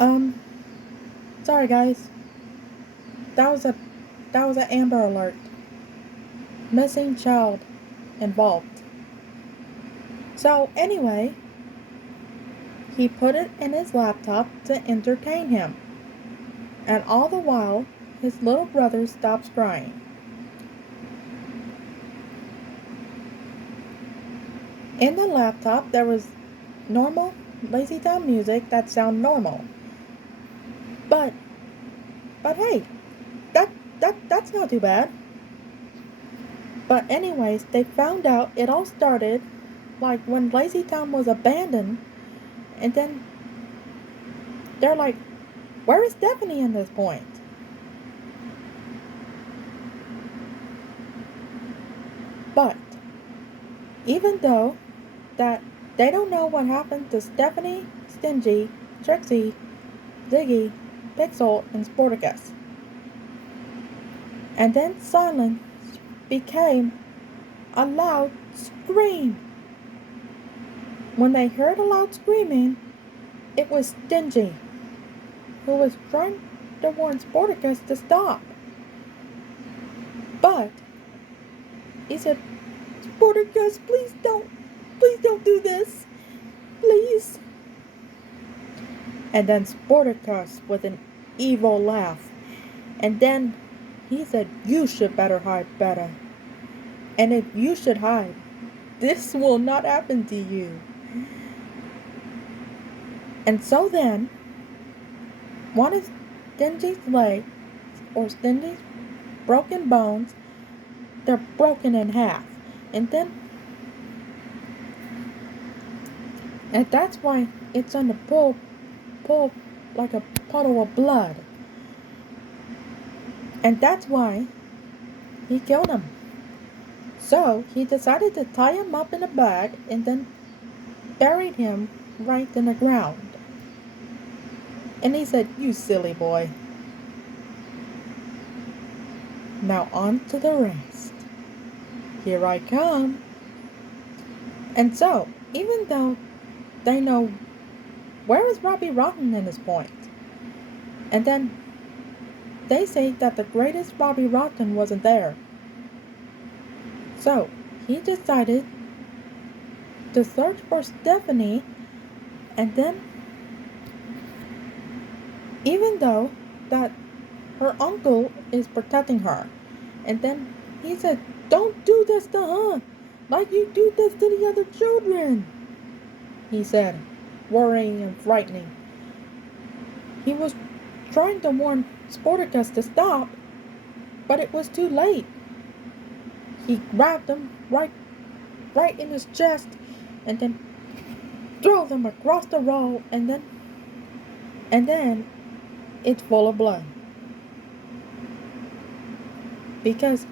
Um, sorry guys. That was a that was an Amber Alert. Missing child involved. So anyway, he put it in his laptop to entertain him. And all the while, his little brother stops crying. In the laptop, there was normal lazytown music that sound normal. But but hey, that's not too bad. But anyways, they found out it all started like when Lazytown was abandoned, and then they're like, where is Stephanie in this point? But even though that they don't know what happened to Stephanie, Stingy, Trixie, Ziggy, Pixel, and Sporticus. And then silence became a loud scream. When they heard a loud screaming, it was Stingy, who was trying to warn Sporticus to stop. But he said, Sporticus, please don't do this, please. And then Sporticus with an evil laugh. And then he said, you should better hide better. And if you should hide, this will not happen to you. And so then, one of Stingy's legs, or Stingy's broken bones, they're broken in half. And that's why it's on the pool like a puddle of blood. And that's why he killed him. So he decided to tie him up in a bag and then buried him right in the ground. And he said, you silly boy. Now on to the rest. Here I come. And so, even though they know where is Robbie Rotten in this point, and then they say that the greatest Robbie Rotten wasn't there. So he decided to search for Stephanie, and then even though that her uncle is protecting her, and then he said, don't do this to her like you do this to the other children, he said, worrying and frightening. He was trying to warn Sporticus to stop, but it was too late. He grabbed him right in his chest and then threw him across the road, and then it's full of blood. Because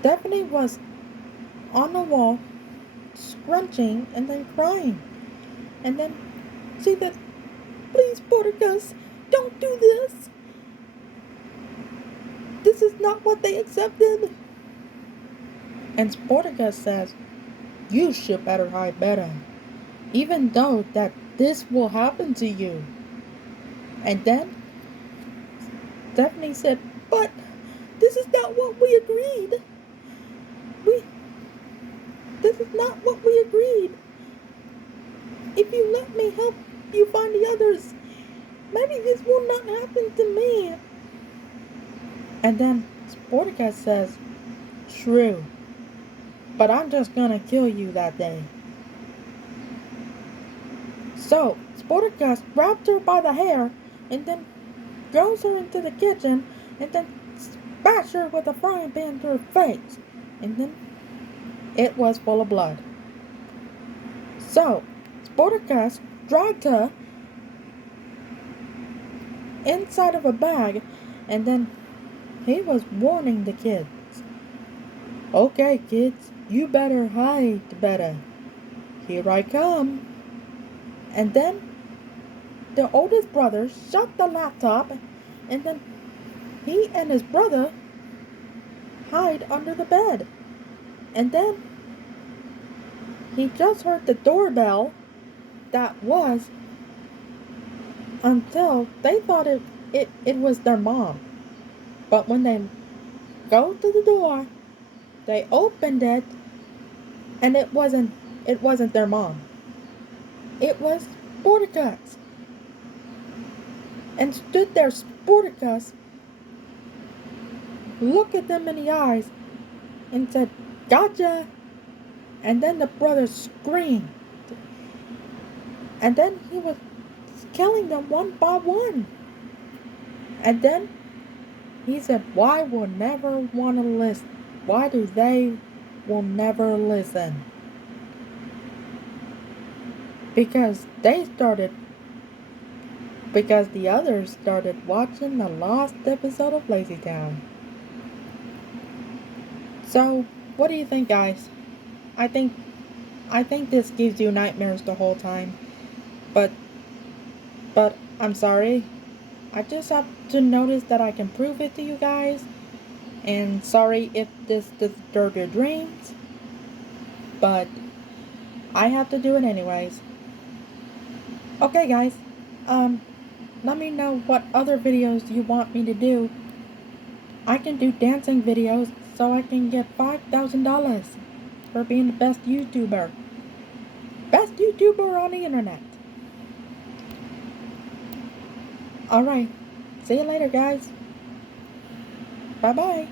Stephanie was on the wall, scrunching and then crying. And then she said, please, Sporticus, don't do this. This is not what they accepted. And Sporticus says, you should better hide better, even though that this will happen to you. And then Stephanie said, but this is not what we agreed. This is not what we agreed. If you let me help you find the others, maybe this will not happen to me. And then Sporticus says, true, but I'm just gonna kill you that day. So Sporticus grabbed her by the hair and then throws her into the kitchen and then smashed her with a frying pan to her face. And then it was full of blood. So Sporticus dragged her inside of a bag, and then he was warning the kids. Okay, kids, you better hide better. Here I come. And then the oldest brother shut the laptop, and then he and his brother hide under the bed. And then he just heard the doorbell that was until they thought it was their mom. But when they go to the door, they opened it, and it wasn't their mom. It was Sporticus, and stood there. Sporticus looked at them in the eyes and said, "Gotcha!" And then the brother screamed, and then he was killing them one by one. And then he said, "Why will never want to listen? Why do they will never listen?" Because the others started watching the last episode of Lazytown. So, what do you think, guys? I think this gives you nightmares the whole time. But I'm sorry. I just have to notice that I can prove it to you guys. And sorry if this disturbed your dreams. But I have to do it anyways. Okay, guys. Let me know what other videos you want me to do. I can do dancing videos so I can get $5,000 for being the best YouTuber. Best YouTuber on the internet. Alright. See you later, guys. Bye-bye.